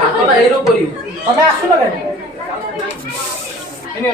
ভাতটা এরও করিও তবে আসলো কেন এনে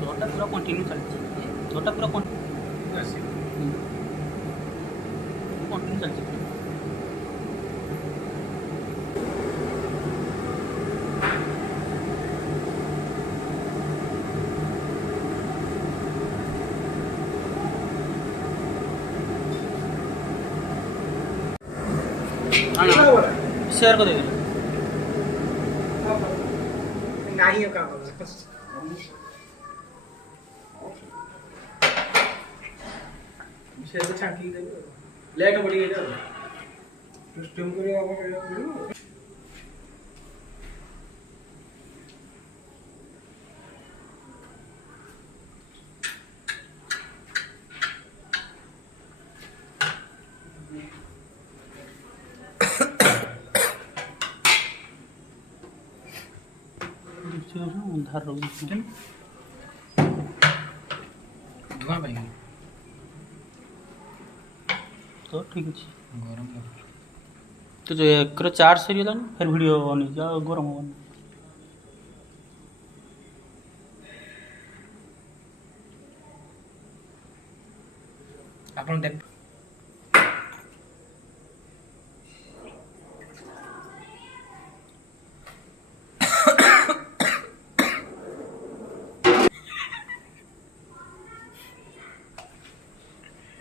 जोटा पूरा कंटिन्यू चलती जोटा पूरा कंटिन्यू चलती शेयर कर देंगे नहीं का शेयर छांकी दे लेट पड़ी गई तो स्टीम करे आप अंधार रोग धुआं पाएंगे तो ठीक है गरम तो जो एक चार्ज सरीगला फिर वीडियो बन जा गरम हो अपन देख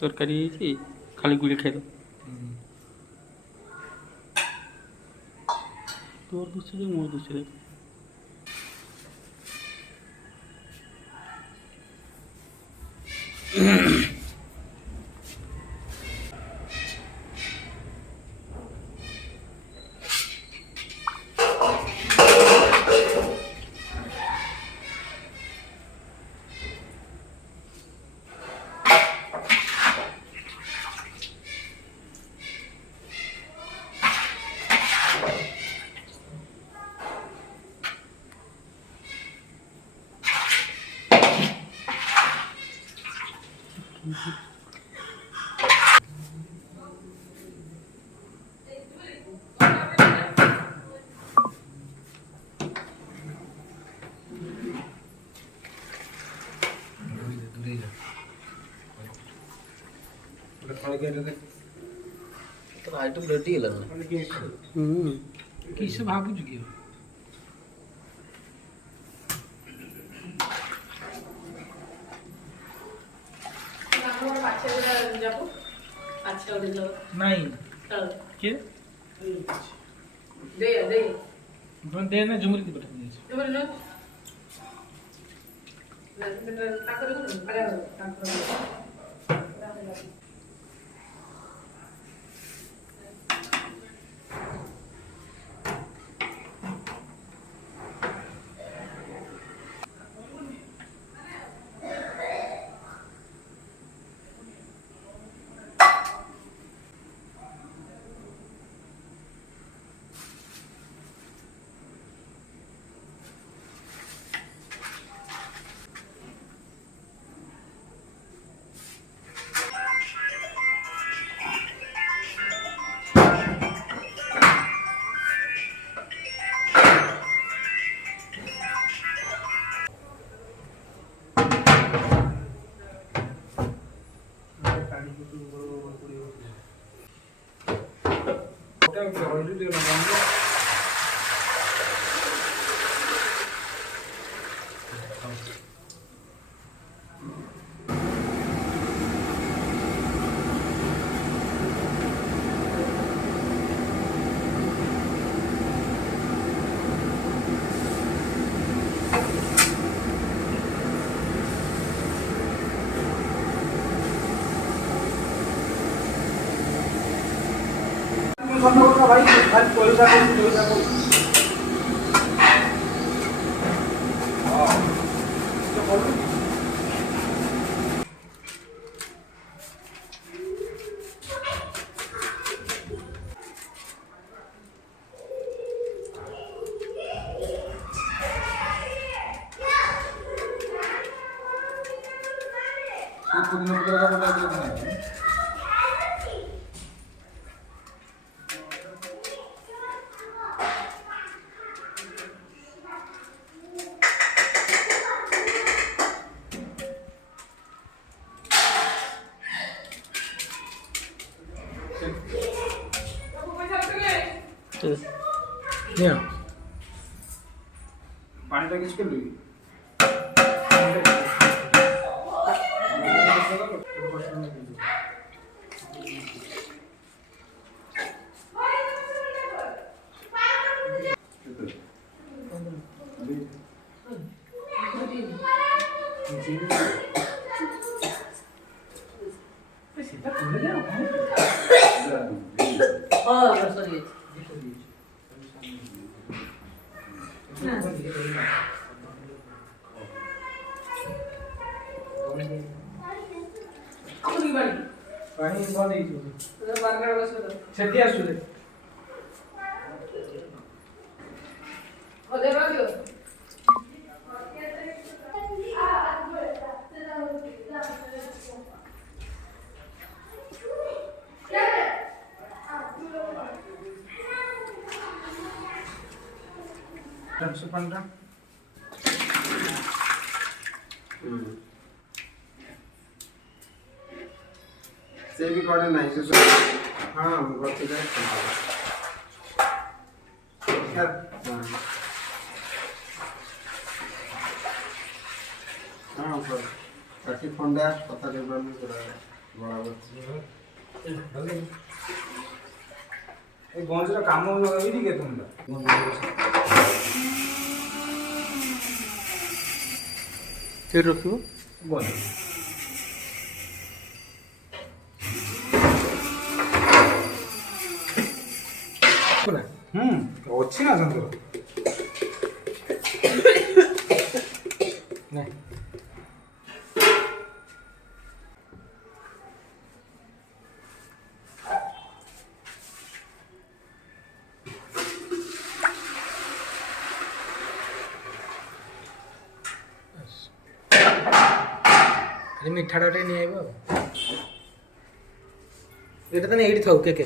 तरकारी खाली गुड़ी खाई दो तोर दूसरे मोर दूसरे तो आइटम रेडी है लगना किस भाव चुकी नहीं के दे ना झुमरी की बैठा ସତ କଥା ଭାଇ ଖାଲି ପଇସା କହୁଛି। पानी किस कर ली पानी बंद है तो बारकर बस छेती आसुले ओदे राजो पंद्रह से भी कॉर्डर नहीं से हाँ बहुत है हाँ पर ताकि फंडा पता नहीं बन बराबर ए गंजरा काम लगा भी के तुम फिर रखियो बोल अच्छी ना संतोष नहीं मिठा डाटे नहीं आइबो एटा तने एडी थाउ के एक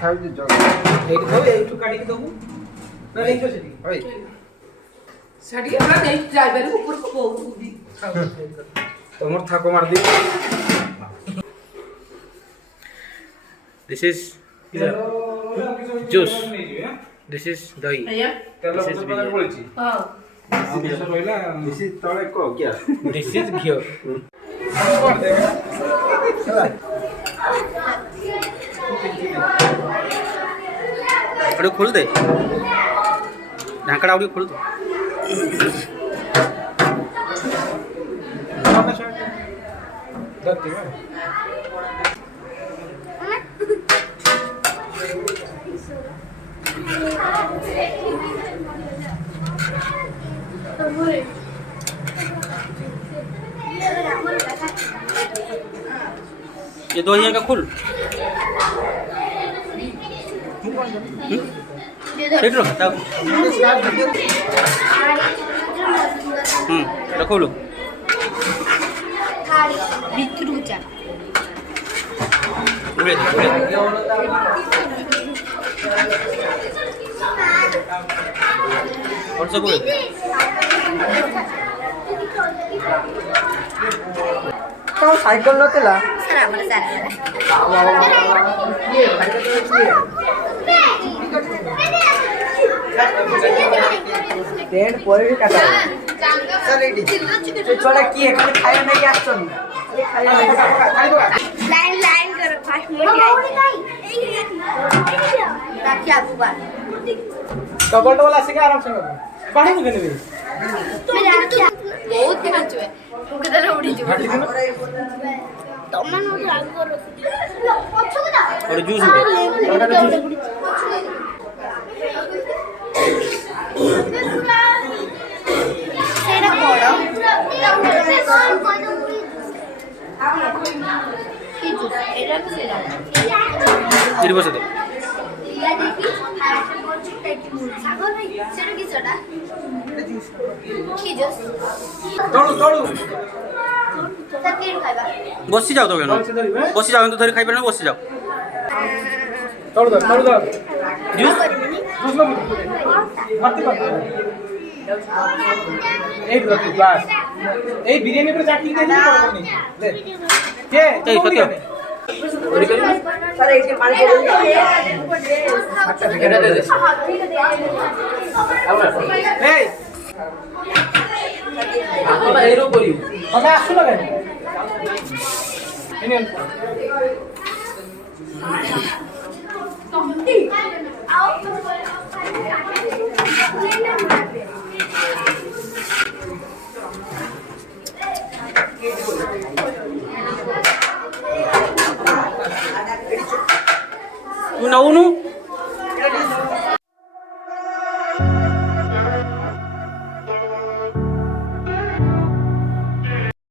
था जो जगह एडी थाउ एठू काटी के दबु ना नहीं तो सेठी ओए साडी हमरा नहीं ड्राइवर ऊपर को बहुत भी तुमर थाको मार दी this is juice this is dahi आया तेल पत्ता पड़ची हां दिस रोइला दिस तळे को क्या this is घियो कर देगा चला अरे खोल दे ढांकड़ा उड़ी खोल दो ये 2000 का खुल ठीक रखता रखो लो भितरूचा उड़े और सब उड़े तो साइकिल नतेला सर हमरा सारा ये साइकिल टेंट परे भी काटा सर रेडी तो छोड़ा की है खाली खाया नहीं आछन खाली लाइन लाइन करो फास्ट मोटी आई ताकि आपको बात डबल डबल आसे के आराम से बाहर में गने बहुत दिन छुए ओके तर उड़ी जो तमन और आगो रख और जूस उड़े ସେଇଟା ବଡ଼ ଏଇଟା ବି ସେଇଟା ଏଠି ବସେ ଦେ ସେଟା କି ସେଟା କି ଜୁସ୍ ତଳୁ ତାକେରୁ ଖାଇବା ବସି ଯାଅ ତ କେନ ବସି ଯାଅ କିନ୍ତୁ ଧରି ଖାଇ ପାରିବେ ବସି ଯାଅ ତଳୁ ଜୁସ୍ এই বিরিয়ানি করে চাকরি দিয়ে দিবি করবনি কে এই সত্য স্যার এইটা পানি করে দিন আচ্ছা এটা দে দে এই আমরা এরো করি আমরা আসছো না কেন এনে তুই নউনু